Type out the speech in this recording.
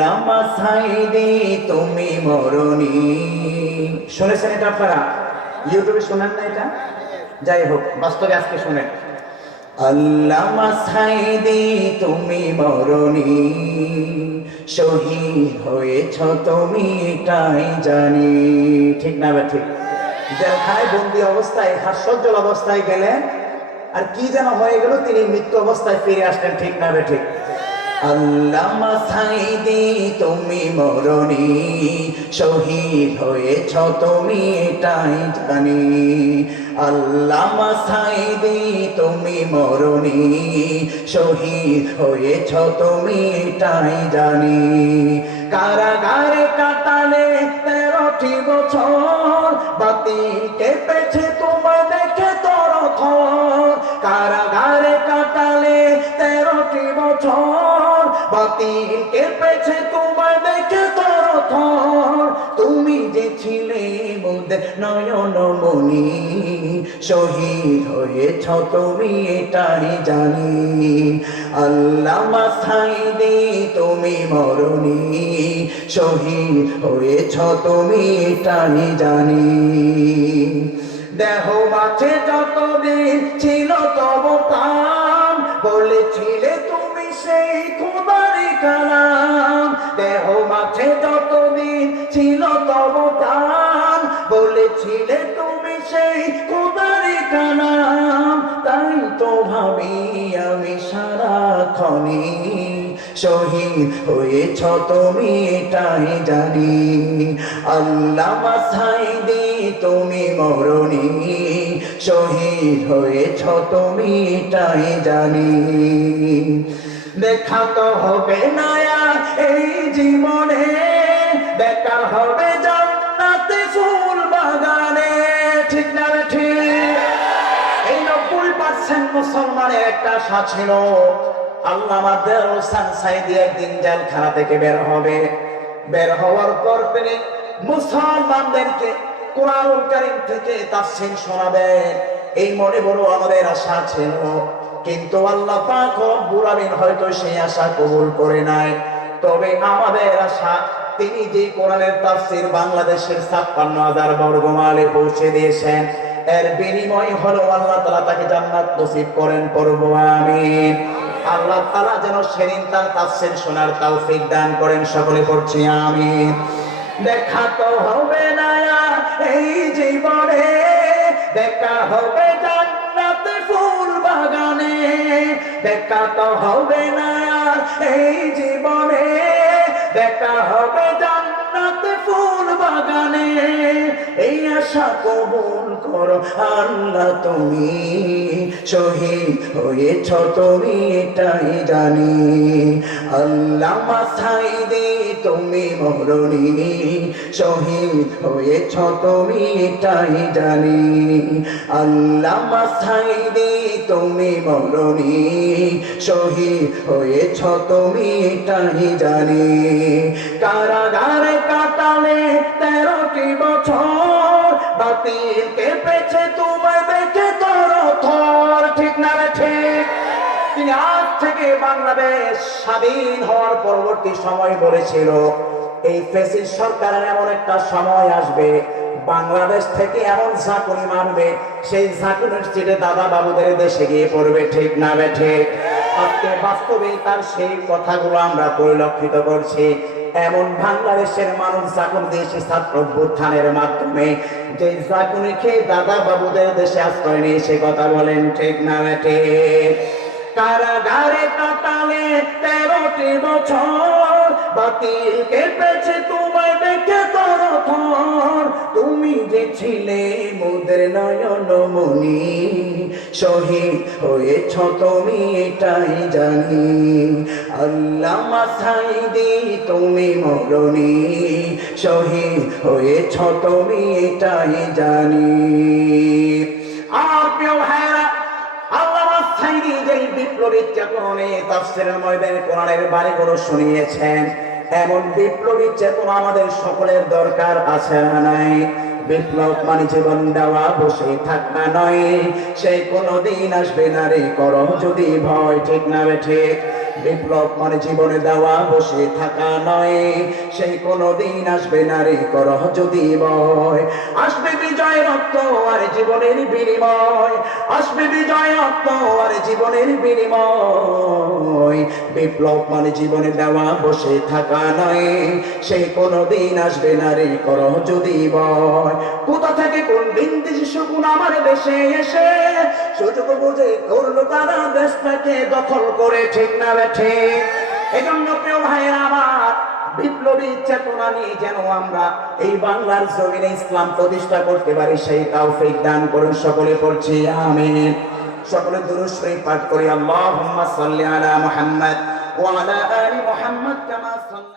লামা সাইদি তুমি মরণি। শুনেছেন এটা আপনারা? ইউটিউবে শোনেন না এটা? যাই হোক, বাস্তবে আজকে শুনেন। আল্লামা সাইদি তুমি মরণি, শহীদ হয়েছ তুমি এটাই জানি। ঠিক না বা ঠিক? জেলখানায় বন্দি অবস্থায় হাস্যজ্জ্বল অবস্থায় গেলেন, আর কি যেন হয়ে গেল, তিনি মৃত্যু অবস্থায় ফিরে আসলেন। ঠিক না বা ঠিক? আল্লামা সাইদি তুমি মরণি, শহীদ হয়েছ তুমি এটাই জানি। আল্লামা সাইদি তুমি মরণি, শহীদ হয়েছ তুমি এটাই জানি। কারাগারে কাটালে 13টি বছর, বাতিল কেঁপেছে তোমায় দেখে তরথর। কারাগারে কাটালে 13টি বছর, বাতিল কেঁপেছে তোমায় দেখে তরথর। তুমি যে ছিলে মোদের নয়নমণি, শহীদ হয়েছ তুমি এটাই জানি। আল্লামা সাইদি তুমি মরণি, শহীদ হয়েছ তুমি এটাই জানি। দেহ মাঝে যতদিন ছিল তব প্রাণ, বলেছিলে তুমি সেই খোদারি কালাম। দেহ মাঝে যতদিন ছিল তব প্রাণ, বলেছিলে তুমি সেই খোদারি কালাম। তাই তো ভাবি আমি সারাক্ষণি, শহীদ হয়েছ তুমি এটাই জানি। আল্লামা সাইদি তুমি মরণি, শহীদ হয়েছ তুমি এটাই জানি। দেখা তো হবে না আর এই জীবনে, দেখা হবে জান্নাতে ফুল বাগানে। ঠিক না ঠিক? এই 90% মুসলমানের একটা আশা ছিল, আল্লামা দেওয়ার হোসেন সাইদি একদিন জেলখানা থেকে বের হবে। বের হওয়ার পর তিনি মুসলমানদেরকে কোরআনুল কারীম থেকে তাফসীর শোনাবেন, এই মনে বড় আমাদের আশা ছিল। কিন্তু আল্লাহ পাক রব্বুল আমিন হয়তো সেই আশা কবুল করে নাই। তবে আমাদের আশা, তিনি যে কোরআনের তাফসীর বাংলাদেশের 56,000 বর্গমাইলে পৌঁছে দিয়েছেন, এর বিনিময় হলো আল্লাহ তাআলা তাকে জান্নাত নসিব করেন, পড়ব আমিন। আল্লাহ তাআলা যেন সেদিন তার তাফসীর শোনার তৌফিক দান করেন, সকলে পড়ছি আমিন। দেখা তো হবে না আর এই জীবনে, দেখা হবে জান্নাতে ফুল বাগানে। দেখা তো হবে না আর এই জীবনে, দেখা হবে জান্নাতে ফুল বাগানে। এই আশা কবুল করো আল্লাহ তুমি, শহীদ হয়েছ তুমি এটাই জানি। আল্লামা সাইদি তুমি মরণি, শহীদ হয়েছ তুমি এটাই জানি। আল্লামা সাইদি তুমি মরণি, শহীদ হয়েছ তুমি এটাই জানি। কারাগারে কাটালে 13টি বছর, বাতিল কেঁপেছে তোমায় দেখে তরথর। ঠিক না ঠিক? তিনি আজ থেকে বাংলাদেশ স্বাধীন হওয়ার পরবর্তী সময় বলেছিল, এই ফ্যাসিস্ট সরকারের এমন একটা সময় আসবে, বাংলাদেশ থেকে এমন ঝাঁকুনি মারবে, সেই ঝাঁকুনির চিঠে দাদা বাবুদের দেশে গিয়ে পড়বে। ঠিক না বেঠে? আজকে বাস্তবে তার সেই কথাগুলো আমরা পরিলক্ষিত করছি। এমন বাংলাদেশের মানুষ ঝাঁকুনি দিয়েছে ছাত্র অভ্যুত্থানের মাধ্যমে, যে ঝাঁকুনি খেয়ে দাদা বাবুদের দেশে আশ্রয় নিয়ে সে কথা বলেন। ঠিক না বেঠে? কারাগারে কাটালে 13টি বছর, বাতিল কেঁপেছে তোমায় দেখে তরথর। তুমি যে ছিলে মোদের নয়নমণি, শহীদ হয়েছ তুমি এটাই জানি। আল্লামা সাইদি তুমি মরণি, শহীদ হয়েছ তুমি এটাই জানি। আর প্রিয় ভাইরা, আল্লামা সাইদি যেই বিপ্লবী চেতনায় তাফসীরের ময়দানে কোরআনের বাণীগুলো শুনিয়েছেন, এমন বিপ্লবী চেতনা আমাদের সকলের দরকার আছে না নাই? বিপ্লব মানে জীবন দেওয়া, বসে থাকা নয়, সেই কোনদিন আসবে না রে করো যদি ভয়। ঠিক না ঠিক? বিপ্লব মানে জীবনে দেওয়া বসে থাকা নয়, সেই কোনদিন আসবে নারী করহ যদি ভয়। আসবে বিজয় রক্ত আর জীবনের বিনিময়, আসবে বিজয় রক্ত আর জীবনের বিনিময়। বিপ্লব মানে জীবনে দেওয়া বসে থাকা নয়, সেই কোনদিন আসবে নারী করহ যদি ভয়। কোথা থেকে কোন বিন্দেশি শকুন আমার দেশে এসে সুযোগ বুঝে করলো তারা দেশটাকে দখল করে, ঠিক না বেঠে? এজন্য প্রিয় ভাইয়েরা আমার, বিপ্লবী চেতনা নিয়ে যেন আমরা এই বাংলার জমিনে ইসলাম প্রতিষ্ঠা করতে পারি, সেই তৌফিক দান করুন। সকলে পড়ছি আমিন। সকলে দুরূদ শরীফ পাঠ করি। আল্লাহুম্মা সাল্লি আলা মুহাম্মাদ ওয়া আলা আলি মুহাম্মাদ কামা সাল্লাল্লাহু